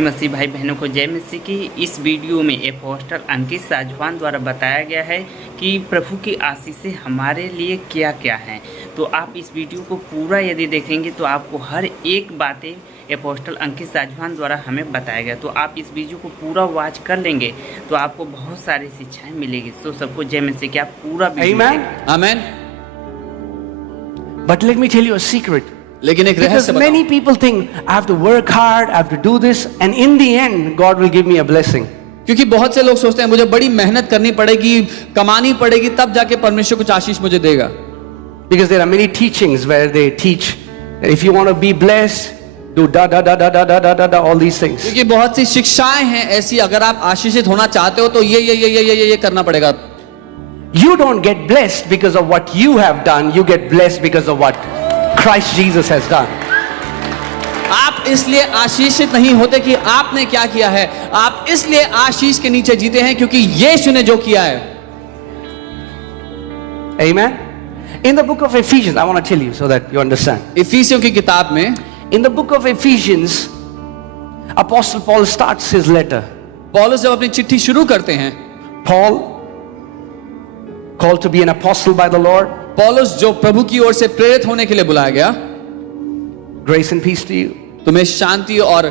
मसीह भाई बहनों को जय मसीह की। इस वीडियो में अपोस्टल अंकित साजवान द्वारा बताया गया है कि प्रभु की आशीषें हमारे लिए क्या क्या हैं। तो आप इस वीडियो को पूरा यदि देखेंगे तो आपको हर एक बातें अपोस्टल अंकित साजवान द्वारा हमें बताया गया। तो आप इस वीडियो को पूरा वॉच कर लेंगे तो आपको बहुत सारी शिक्षाएं मिलेगी। तो सबको जय मसीह की, आप पूरा वीडियो देखें। आमेन। But let me tell you a secret. लेकिन एक Because रहस्य बताऊं। many people think I have to work hard, I have to do this, and in the end, God will give me a blessing. क्योंकि बहुत से लोग सोचते हैं मुझे बड़ी मेहनत करनी पड़ेगी, कमानी पड़ेगी, तब जाके परमेश्वर कुछ आशीष मुझे देगा। Because there are many teachings where they teach that if you want to be blessed, do da da da da da da da da da all these things. क्योंकि बहुत सी शिक्षाएं हैं ऐसी, अगर आप आशीषित होना चाहते हो तो ये करना पड़ेगा। You don't get blessed because of what you have done. You get blessed because of what Christ Jesus has done. आप इसलिए आशीषित नहीं होते कि आपने क्या किया है, आप इसलिए आशीष के नीचे जीते हैं क्योंकि यीशु ने जो किया है। Amen. In the book of Ephesians, I want to tell you so that you understand. इफिसियों की किताब में, In the book of Ephesians, Apostle Paul starts his letter. पौलुस जब अपनी चिट्ठी शुरू करते हैं, Paul, called to be an apostle by the Lord, पौलुस जो प्रभु की ओर से प्रेरित होने के लिए बुलाया गया, grace and peace to you. तुम्हें शांति और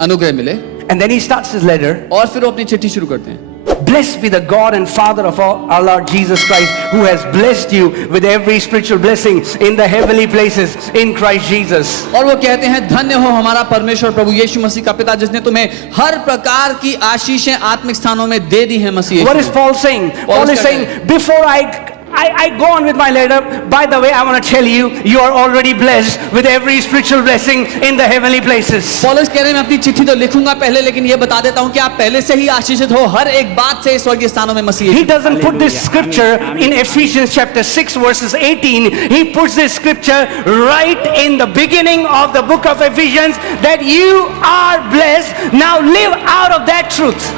अनुग्रह मिले। And then he starts his letter. और फिर वो अपनी चिट्ठी शुरू करते हैं। Blessed be the God and Father of our Lord Jesus Christ, who has blessed you with every spiritual blessing in the heavenly places in Christ Jesus. और वो कहते हैं धन्य हो हमारा परमेश्वर प्रभु यीशु मसीह का पिता, जिसने तुम्हें हर प्रकार की आशीषें आत्मिक स्थानों में दे दी हैं मसीह। What is Paul saying? Paul is saying, before I go on with my letter, by the way, I want to tell you, you are already blessed with every spiritual blessing in the heavenly places. पौलुस कह रहे हैं मैं अपनी चिट्ठी तो लिखूंगा पहले, लेकिन ये बता देता हूं कि आप पहले से ही आशीषित हो हर एक बात से स्वर्गीय स्थानों में मसीह। He doesn't put this scripture in Ephesians chapter 6 verses 18. He puts this scripture right in the beginning of the book of Ephesians that you are blessed. Now live out of that truth.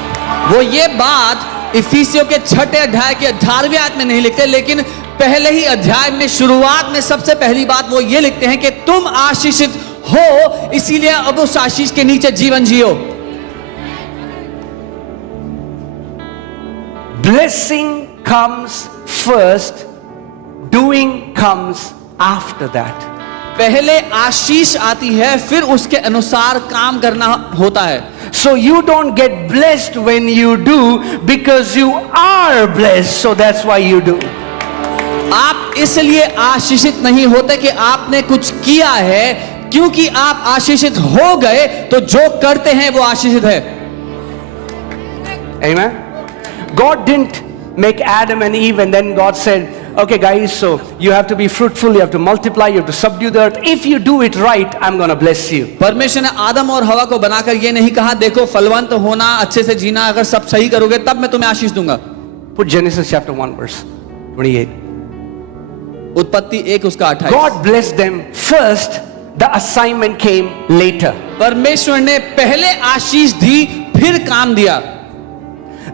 वो ये बात इफिसियों के 6 अध्याय के 18वें आयत में नहीं लिखते, लेकिन पहले ही अध्याय में शुरुआत में सबसे पहली बात वो ये लिखते हैं कि तुम आशीषित हो, इसीलिए अब उस आशीष के नीचे जीवन जियो। Blessing comes first, doing comes after that. पहले आशीष आती है, फिर उसके अनुसार काम करना होता है। So you don't get blessed when you do because you are blessed, so that's why you do. आप इसलिए आशीषित नहीं होते कि आपने कुछ किया है, क्योंकि आप आशीषित हो गए तो जो करते हैं वो आशीषित है। Amen. God didn't make Adam and Eve and then God said, okay guys, so you have to be fruitful, you have to multiply, you have to subdue the earth. If you do it right, I'm going to bless you. परमेश्वर ने आदम और हवा को बनाकर ये नहीं कहा देखो फलवंत होना, अच्छे से जीना, अगर सब सही करोगे तब मैं तुम्हें आशीष दूंगा। Put Genesis chapter 1 verse 28. उत्पत्ति 1 उसका 28। God blessed them first, the assignment came later. परमेश्वर ने पहले आशीष दी, फिर काम दिया।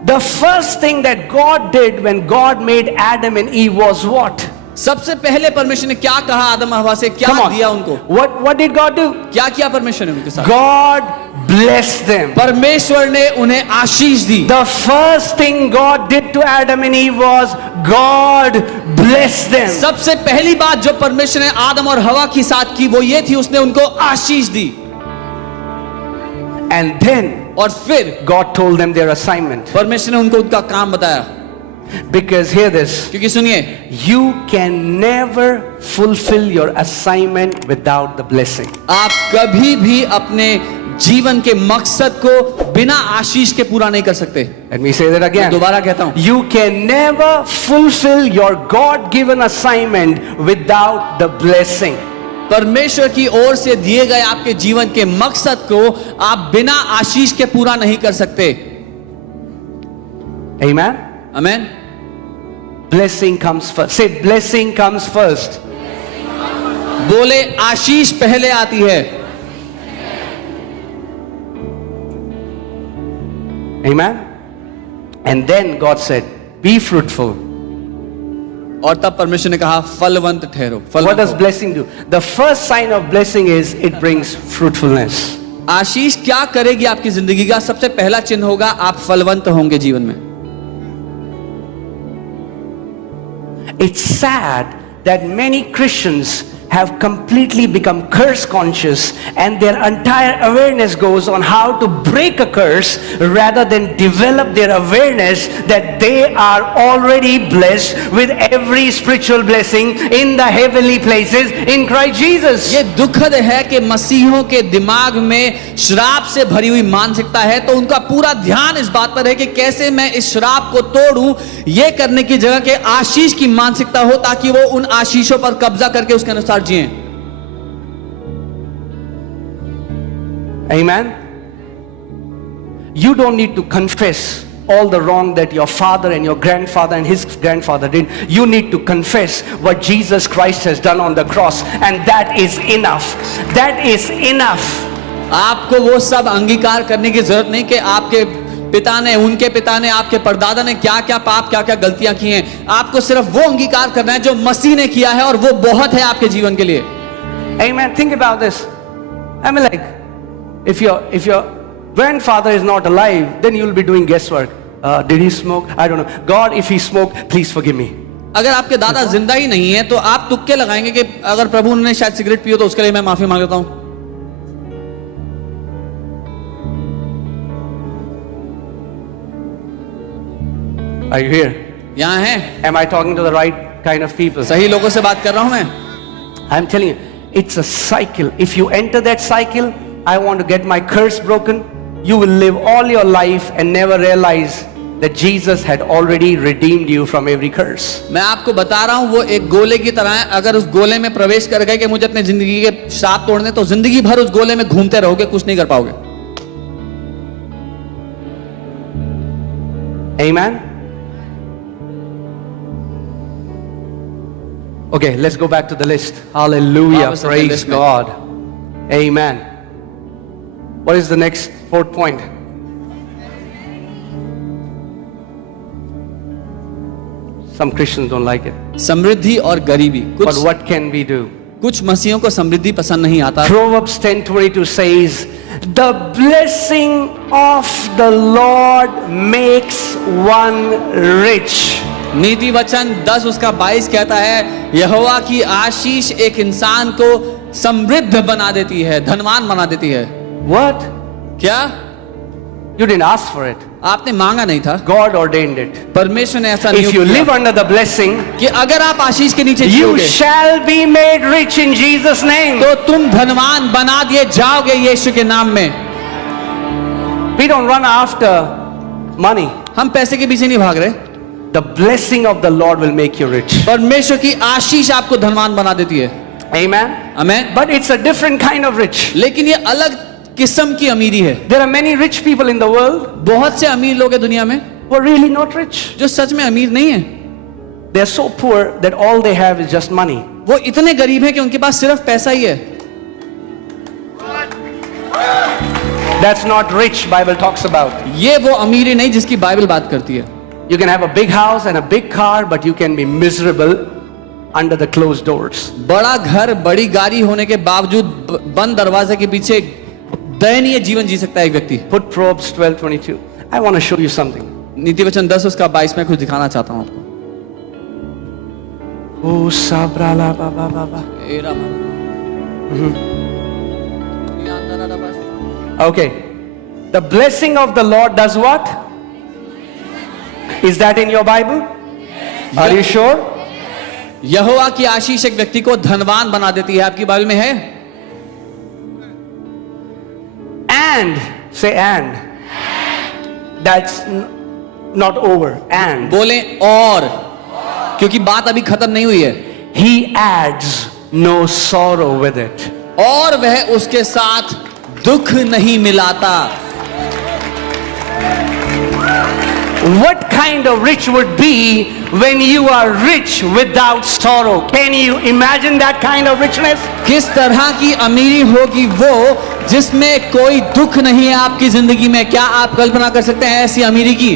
The first thing that God did when God made Adam and Eve was what? सबसे पहले परमेश्वर ने क्या कहा आदम हवा से, क्या दिया उनको? What did God do? क्या किया परमेश्वर ने उनके साथ? God blessed them. परमेश्वर ने उन्हें आशीष दी। The first thing God did to Adam and Eve was God blessed them. सबसे पहली बात जो परमेश्वर ने आदम और हवा के साथ की वो ये थी, उसने उनको आशीष दी। And then और फिर God told them their assignment. परमेश्वर ने उनको उनका काम बताया। Because hear this, क्योंकि सुनिए, you can never fulfill your assignment without the blessing. आप कभी भी अपने जीवन के मकसद को बिना आशीष के पूरा नहीं कर सकते। Let me say that again. दोबारा कहता हूं, You can never fulfill your God-given assignment without the blessing. परमेश्वर की ओर से दिए गए आपके जीवन के मकसद को आप बिना आशीष के पूरा नहीं कर सकते। Amen. आमेन। Blessing comes first. Say blessing comes first. बोले आशीष पहले आती है। Amen. And then God said, be fruitful. और तब परमेश्वर ने कहा फलवंत ठहरो। What does blessing do? The first sign of blessing is it brings fruitfulness. आशीष क्या करेगी आपकी जिंदगी का? सबसे पहला चिन्ह होगा, आप फलवंत होंगे जीवन में। It's sad that many Christians have completely become curse conscious and their entire awareness goes on how to break a curse rather than develop their awareness that they are already blessed with every spiritual blessing in the heavenly places in Christ Jesus. ये दुखद है कि मसीहों के दिमाग में श्राप से भरी हुई मानसिकता है, तो उनका पूरा ध्यान इस बात पर है कि कैसे मैं इस श्राप को तोड़ूं, ये करने की जगह के आशीष की मानसिकता हो, ताकि वो उन आशीषों पर कब्जा करके उसके अनुसार जिए। Amen. You don't need to confess all the wrong that your father and your grandfather and his grandfather did. You need to confess what Jesus Christ has done on the cross, and that is enough. That is enough. आपको वो सब अंगीकार करने की जरूरत नहीं कि आपके पिता ने, उनके पिता ने, आपके परदादा ने क्या क्या पाप, क्या क्या गलतियां की हैं। आपको सिर्फ वो अंगीकार करना है जो मसीह ने किया है, और वो बहुत है आपके जीवन के लिए। Amen. Think about this. I mean, like, if your grandfather is not alive, then you'll be doing guesswork. Did he smoke? I don't know. God, if he smoked, please forgive me. अगर आपके दादा जिंदा ही नहीं है तो आप तुक्के लगाएंगे कि अगर प्रभु ने शायद सिगरेट पियो तो उसके लिए मैं माफी मांगता हूं। Are you here? यहाँ हैं? Am I talking to the right kind of people? सही लोगों से बात कर रहा हूं मैं। I'm telling you, it's a cycle. If you enter that cycle, I want to get my curse broken, you will live all your life and never realize that Jesus had already redeemed you from every curse. मैं आपको बता रहा हूं, वो एक गोले की तरह है। अगर उस गोले में प्रवेश कर गए कि मुझे अपने जिंदगी के श्राप तोड़ने, तो जिंदगी भर उस गोले में घूमते रहोगे, कुछ नहीं कर पाओगे। Amen. Okay, let's go back to the list. Hallelujah. वापस अपने Praise list में। God. Amen. What is the next fourth point? Some Christians don't like it. समृद्धि और गरीबी। But what can we do? कुछ मसीहों को समृद्धि पसंद नहीं आता। Proverbs 10:22 says, "The blessing of the Lord makes one rich." नीति वचन 10 उसका 22 कहता है, यहोवा की आशीष एक इंसान को समृद्ध बना देती है, धनवान बना देती है। What? क्या? You didn't ask for it. आपने मांगा नहीं था, God ordained it. परमेश्वर ने ऐसा If you नियुक्त live किया under the blessing, कि अगर आप आशीष के नीचे you जियोगे shall be made rich in Jesus' name. तो तुम धनवान बना दिए जाओगे यीशु के नाम में। We don't run after money. हम पैसे के पीछे नहीं भाग रहे। The blessing of the Lord will make you rich. परमेश्वर की आशीष आपको धनवान बना देती है। Amen. Amen. But it's a different kind of rich. लेकिन ये अलग किस्म की अमीरी है। There are many rich people in the world बहुत से अमीर लोग हैं दुनिया में who are really not rich. जो सच में अमीर नहीं है। They are so poor that all they have is just money. वो इतने गरीब हैं कि उनके पास सिर्फ पैसा ही है। That's not rich Bible talks about. ये वो अमीरी नहीं जिसकी बाइबल बात करती है। You can have a big house and a big car, but you can be miserable under the closed doors. बड़ा घर, बड़ी गाड़ी होने के बावजूद बंद दरवाजे के पीछे दयनीय जीवन जी सकता है एक व्यक्ति। Put Proverbs 12:22. I want to show you something. नीति वचन 10 उसका 22 में कुछ दिखाना चाहता हूं आपको। Oh, sabrala ba ba ba ba. Okay. The blessing of the Lord does what? Is that in your Bible? Are you sure? यहोवा की आशीष एक व्यक्ति को धनवान बना देती है। आपकी बाइबल में है? And say and. That's not over. And बोले और, क्योंकि बात अभी खत्म नहीं हुई है। He adds no sorrow with it. और वह उसके साथ दुख नहीं मिलाता। What kind of rich would be when you are rich without sorrow? Can you imagine that kind of richness? किस तरह की अमीरी होगी वो जिसमें कोई दुख नहीं है आपकी जिंदगी में? क्या आप कल्पना कर सकते हैं ऐसी अमीरी की?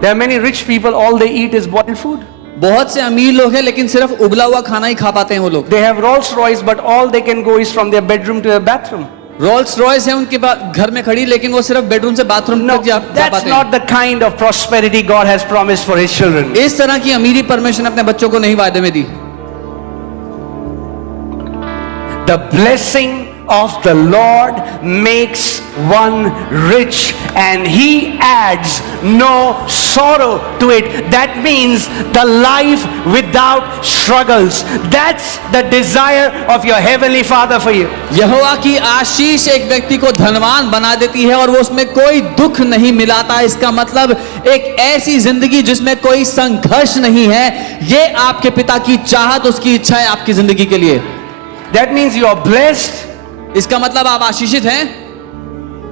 There are many rich people, all they eat is boiled food. बहुत से अमीर लोग हैं लेकिन सिर्फ उबला हुआ खाना ही खा पाते हैं वो लोग। They have Rolls Royce, but all they can go is from their bedroom to their bathroom. Rolls Royce है उनके घर में खड़ी, लेकिन वो सिर्फ बेडरूम से बाथरूम No, तक जा that's पाते हैं। not the kind of prosperity God has promised for His children. इस तरह की अमीरी परमेश्वर ने अपने बच्चों को नहीं वायदे में दी। The blessing of the Lord makes one rich and He adds no sorrow to it. That means the life without struggles. That's the desire of your Heavenly Father for you. यहोवा की आशीष एक व्यक्ति को धनवान बना देती है और वो उसमें कोई दुख नहीं मिलाता। इसका मतलब एक ऐसी जिंदगी जिसमें कोई संघर्ष नहीं है, ये आपके पिता की चाहत, उसकी इच्छा है आपकी जिंदगी के लिए। That means you are blessed. इसका मतलब आप आशीषित हैं,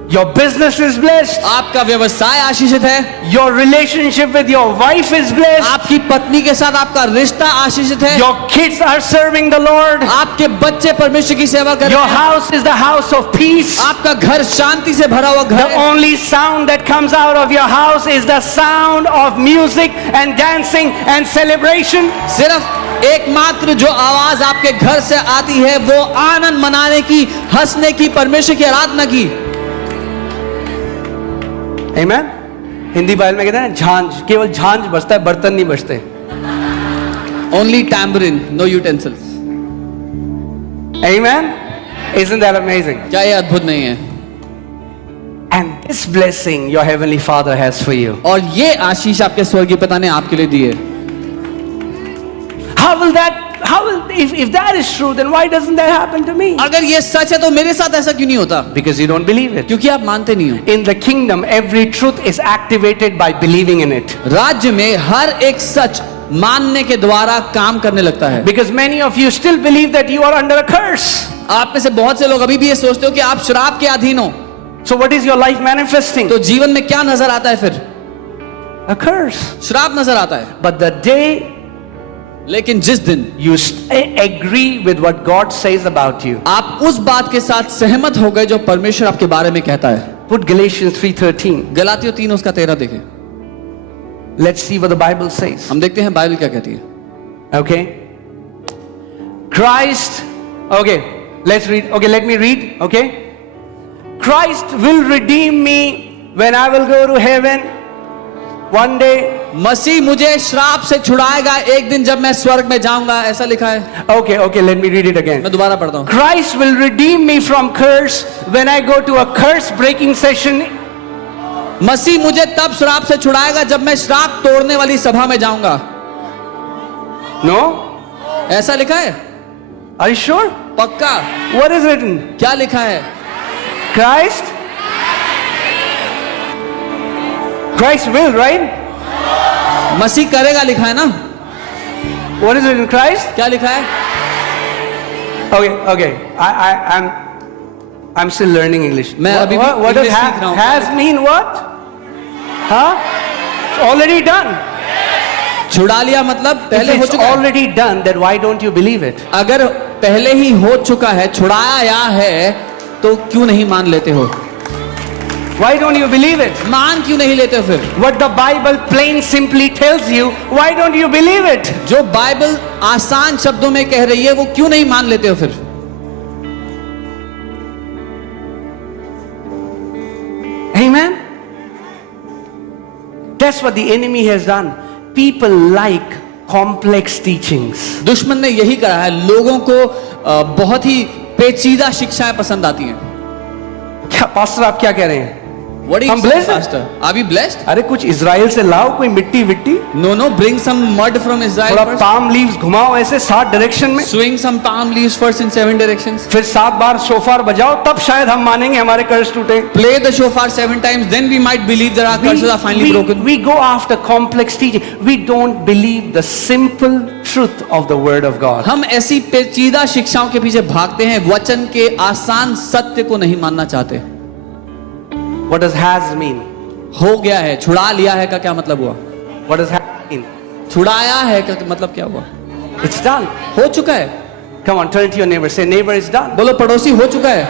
Your business is blessed. आपका व्यवसाय आशीषित है, Your relationship with your wife is blessed. आपकी पत्नी के साथ आपका रिश्ता आशीषित है, Your kids are serving the Lord. आपके बच्चे परमेश्वर की सेवा कर Your रहे हैं, house is the house of peace. आपका घर शांति से भरा हुआ घर The है। only sound that comes out of your house is the sound of music and dancing and celebration. सिर्फ एकमात्र जो आवाज आपके घर से आती है वो आनंद मनाने की, हंसने की, परमेश्वर की आराधना की। Amen. हिंदी बाइबल में कहते हैं झांझ, केवल झांझ बजता है, बर्तन नहीं बजते। Only tambourine, no utensils. Amen. Isn't that amazing? क्या ये अद्भुत नहीं है? And this blessing your heavenly Father has for you. और ये आशीष आपके स्वर्गीय पिता ने आपके लिए दी है। If that is true, then why doesn't that happen to me? अगर ये सच है तो मेरे साथ ऐसा क्यों नहीं होता? Because you don't believe it. क्योंकि आप मानते नहीं हो। In the kingdom, every truth is activated by believing in it. राज्य में हर एक सच मानने के द्वारा काम करने लगता है। Because many of you still believe that you are under a curse. आप में से बहुत से लोग अभी भी ये सोचते हो कि आप श्राप के अधीन हो। So what is your life manifesting? तो जीवन में क्या नजर आता है फिर? A curse. श्राप नजर आता है। But the day लेकिन जिस दिन you agree with what God says about you, आप उस बात के साथ सहमत हो गए जो परमेश्वर आपके बारे में कहता है। put Galatians 3:13. गलातियों 3 उसका 13 देखें। Let's see what the Bible says. हम देखते हैं बाइबल क्या कहती है। Okay. Christ. Okay. Let's read. Okay, let me read. Okay. Christ will redeem me when I will go to heaven one day. मसीह मुझे श्राप से छुड़ाएगा एक दिन जब मैं स्वर्ग में जाऊंगा, ऐसा लिखा है। Okay, let me read it again. मैं दोबारा पढ़ता हूँ। Christ will redeem me from curse when I go to a curse breaking session. मसीह मुझे तब श्राप से छुड़ाएगा जब मैं श्राप तोड़ने वाली सभा में जाऊंगा। No? ऐसा लिखा है? Are you sure? पक्का? What is written? क्या लिखा है? Christ will, right? मसीह करेगा लिखा है ना? What is written? Christ? क्या लिखा है? Okay. I'm still learning English. मैं अभी भी what does English सीख रहा हूँ। has mean what? Huh? Already done. छुड़ा लिया मतलब If पहले हो it's चुका है। already done, then why don't you believe it? अगर पहले ही हो चुका है, छुड़ाया है, तो क्यों नहीं मान लेते हो? Why don't you believe it? मान क्यों नहीं लेते हो फिर? What the Bible plain simply tells you, why don't you believe it? जो बाइबल आसान शब्दों में कह रही है वो क्यों नहीं मान लेते हो फिर? Amen? That's what the enemy has done. People like complex teachings. दुश्मन ने यही करा है, लोगों को बहुत ही पेचीदा शिक्षाएं पसंद आती हैं। क्या पास्टर आप क्या कह रहे हैं? What do you I'm say, blessed. pastor? Are we blessed? अरे कुछ इजराइल से लाओ, कोई मिट्टी विट्टी, No, bring some mud from Israel थोड़ा first. पाम लीव्स घुमाओ ऐसे 7 डायरेक्शन में, Swing some palm leaves first in 7 directions. फिर 7 बार शोफार बजाओ, तब शायद हम मानेंगे हमारे कर्ज टूटे. Play the shofar 7 times, then we might believe that our curses are finally broken. We go after complex teaching. We don't believe the simple truth of the word of God. हम ऐसी पेचीदा शिक्षाओं के पीछे भागते हैं, वचन के आसान सत्य को नहीं मानना चाहते। What does has mean? हो गया है, छुड़ा लिया है का क्या मतलब हुआ? What does has mean? छुड़ाया है का मतलब क्या हुआ? It's done. हो चुका है। Come on, turn to your neighbor. Say, neighbor, it's done. बोलो पड़ोसी, हो चुका है।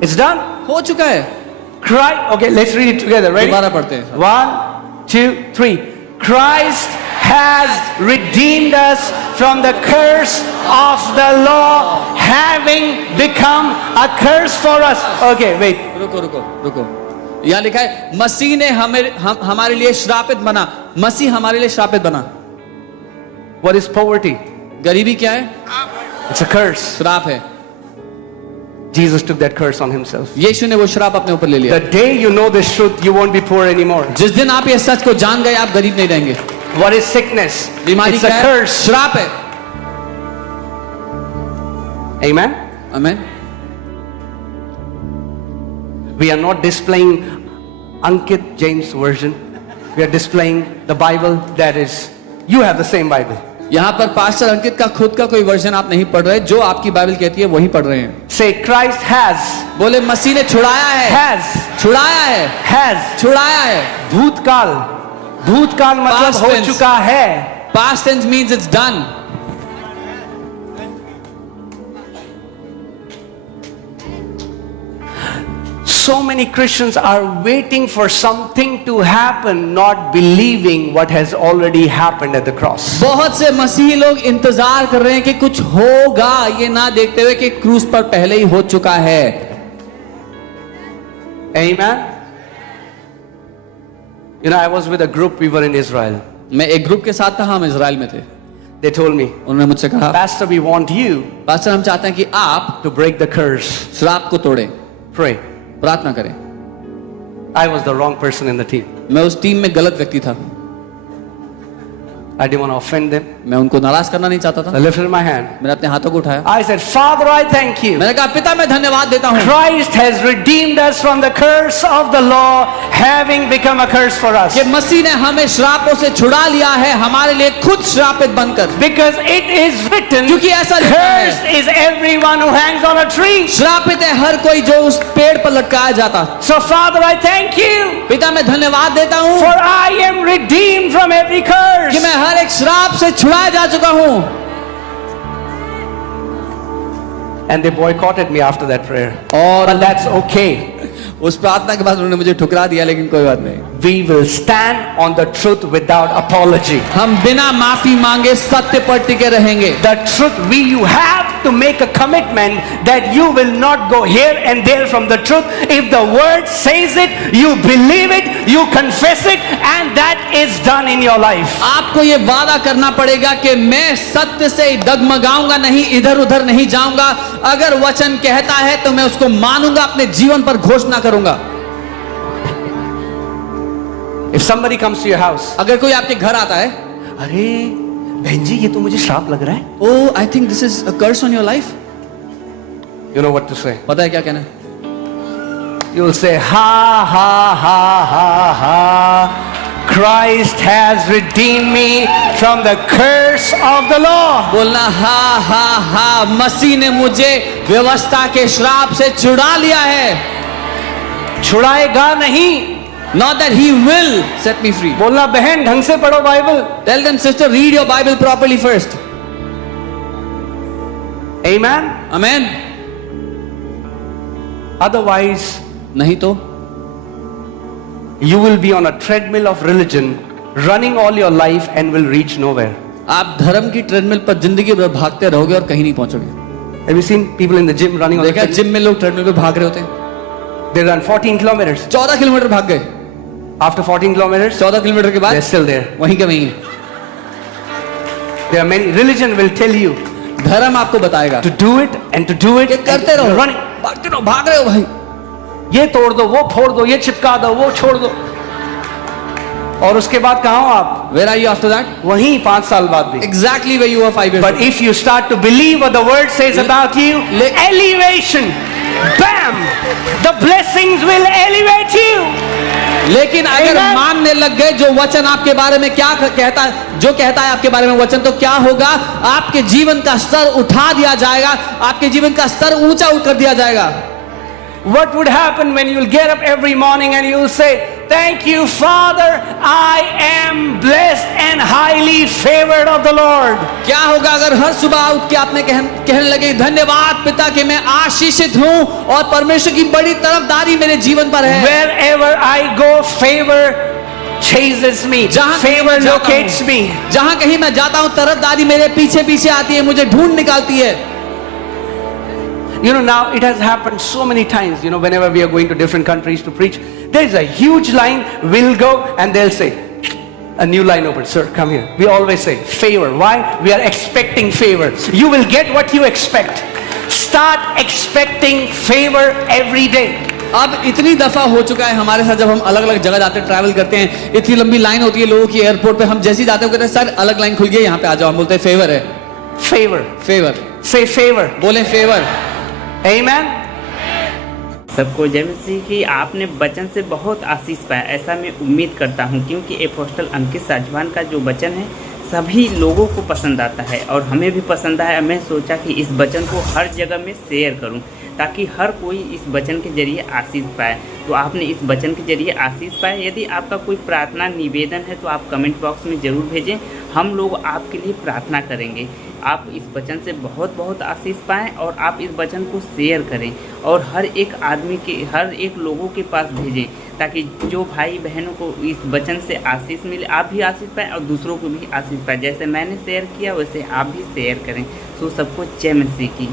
It's done. हो चुका है। Cry. Okay, let's read it together. Ready? दोबारा पढ़ते हैं। 1, 2, 3. Christ has redeemed us from the curse of the law, having become a curse for us. Okay, wait. रुको। यहाँ लिखा है मसीह ने हमारे लिए श्रापित बना। मसीह हमारे लिए श्रापित बना। What is poverty? गरीबी क्या है? It's a curse. श्राप है। Jesus took that curse on himself. यीशु ने वो श्राप अपने ऊपर ले लिया। The day you know this truth, you won't be poor anymore. जिस दिन आप ये सच को जान गए, आप गरीब नहीं रहेंगे। What is sickness? बीमारी It's a क्या है? curse. श्राप है। Amen? Amen. We are not displaying Ankit James version. We are displaying the Bible that is, you have the same Bible. यहाँ पर पास्टर अंकित का खुद का कोई वर्जन आप नहीं पढ़ रहे, जो आपकी बाइबल कहती है वही पढ़ रहे हैं। Say Christ has. बोले मसीह ने छुड़ाया है। Has. छुड़ाया है। Has. छुड़ाया है। भूतकाल मतलब Past हो tense. चुका है। Past tense means it's done. So many Christians are waiting for something to happen, not believing what has already happened at the cross. बहुत से मसीही लोग इंतजार कर रहे हैं कि कुछ होगा, ये ना देखते हुए कि क्रूस पर पहले ही हो चुका है। Amen. You know, I was with a group, we were in Israel. मैं एक ग्रुप के साथ था, हम इजराइल में थे। They told me, उन्होंने मुझसे कहा, Pastor, we want you pastor हम चाहते हैं कि आप to break the curse. श्राप को तोड़ें, Pray. प्रार्थना करें। I was the wrong person in the team. मैं उस टीम में गलत व्यक्ति था। I didn't want to offend them. मैं उनको नाराज करना नहीं चाहता I था। lifted my hand. मैंने अपने हाथों को उठाया। I said, Father, I thank you. मैंने कहा, पिता मैं धन्यवाद देता हूँ। Christ has redeemed us from the curse of the law, having become a curse for us. कि मसीह ने हमें श्रापों से छुड़ा लिया है, हमारे लिए खुद श्रापित बनकर। Because it is written, क्योंकि ऐसा लिखा है, cursed is everyone who hangs on a tree. श्रापित है हर कोई जो उस पेड़ पर लटकाया जाता। So Father, I thank you, पिता मैं धन्यवाद देता हूँ for I am redeemed from every कि curse. मैं हर एक श्राप से छुड़ाया जा चुका हूँ। And they boycotted me after that prayer. और But that's okay. उस प्रार्थना के बाद उन्होंने मुझे ठुकरा दिया, लेकिन कोई बात नहीं। We will stand on the truth without apology. हम बिना माफी मांगे सत्य पर टिके रहेंगे। The truth, you have to make a commitment that you will not go here and there from the truth. If the word says it, you believe it, you confess it, and that is done in your life. आपको ये वादा करना पड़ेगा कि मैं सत्य से डगमगाऊंगा नहीं, इधर उधर नहीं जाऊंगा। अगर वचन कहता है तो मैं उसको मानूंगा, अपने जीवन पर घोषणा करूंगा। If somebody comes to your house, अगर कोई आपके घर आता है, अरे बहन जी ये तो मुझे श्राप लग रहा है, Oh, I think this is a curse on your life. you know what to say. पता है क्या कहना है? You will say, ha ha ha ha ha. Christ has redeemed me from the curse of the law. बोलना हा हा हा, मसीह ने मुझे व्यवस्था के श्राप से छुड़ा लिया है। छुड़ाएगा नहीं, Not that he will set me free. बोलना बहन ढंग से पढ़ो Bible. Tell them, sister, read your Bible properly first. Amen. Amen. Otherwise, नहीं तो you will be on a treadmill of religion, running all your life and will reach nowhere. आप धर्म की ट्रेडमिल पर जिंदगी भर भागते रहोगे और कहीं नहीं पहुंचोगे। Have you seen people in the gym running on the देखा treadmill? जिम में लोग ट्रेडमिल पे भाग रहे होते हैं। They run 14 kilometers. 14 किलोमीटर भाग गए। After 14 kilometers, 14 किलोमीटर के बाद they're still there. वहीं के वहीं है। There are many. Religion will tell you धर्म आपको बताएगा to do it and to do it. कि करते and रहो, running. भागते रहो, भाग रहे हो भाई। ये तोड़ दो, वो फोड़ दो, ये चिपका दो, वो छोड़ दो, और उसके बाद कहाँ हो आप? Where are you after that? वहीं 5 साल बाद भी. Exactly where you were 5 years But old. if you start to believe what the word says about you, elevation, bam, the blessings will elevate you. लेकिन अगर Amen. मानने लग गए जो वचन आपके बारे में क्या कहता है, जो कहता है आपके बारे में वचन, तो क्या होगा? आपके जीवन का स्तर उठा दिया जाएगा, आपके जीवन का स्तर ऊंचा उठ कर दिया जाएगा। What would happen when you will get up every morning and you will say, thank you, Father, I am blessed and highly favored of the Lord. क्या होगा अगर हर सुबह उठ के आपने कहने लगे, धन्यवाद पिता कि मैं आशीषित हूं और परमेश्वर की बड़ी तरफदारी मेरे जीवन पर है। Wherever I go, favor chases me. जहां कहीं Favor मैं जाता locates हूं, me. जहां कहीं मैं जाता हूं तरफदारी मेरे पीछे पीछे आती है, मुझे ढूंढ निकालती है। You know, now it has happened so many times, you know, whenever we are going to different countries to preach, there is a huge line, we'll go and they'll say, a new line open, sir, come here. We always say, favor. Why? We are expecting favor. You will get what you expect. Start expecting favor every day. अब इतनी दफा हो चुका है हमारे साथ, जब हम अलग अलग जगह जाते हैं, ट्रैवल करते हैं, इतनी लंबी लाइन होती है लोगों की एयरपोर्ट पे, हम जैसे ही जाते हैं कहते हैं सर अलग लाइन खुल गई, यहाँ पे आ जाओ। हम बोलते हैं फेवर है। Favor. Favour, Say favor. बोले फेवर। Amen. सबको जय मसीह की। आपने वचन से बहुत आशीष पाया, ऐसा मैं उम्मीद करता हूं, क्योंकि अपोस्टल अंकित साजवान का जो वचन है सभी लोगों को पसंद आता है और हमें भी पसंद आया। मैं सोचा कि इस वचन को हर जगह में शेयर करूं ताकि हर कोई इस वचन के जरिए आशीष पाए। तो आपने इस वचन के जरिए आशीष पाए। यदि आपका कोई प्रार्थना निवेदन है तो आप कमेंट बॉक्स में ज़रूर भेजें, हम लोग आपके लिए प्रार्थना करेंगे। आप इस वचन से बहुत बहुत आशीष पाएँ और आप इस वचन को शेयर करें और हर एक आदमी के, हर एक लोगों के पास भेजें ताकि जो भाई बहनों को इस वचन से आशीष मिले, आप भी आशीष पाएँ और दूसरों को भी आशीष पाएँ। जैसे मैंने शेयर किया वैसे आप भी शेयर करें। सो सबको जय मसीह की।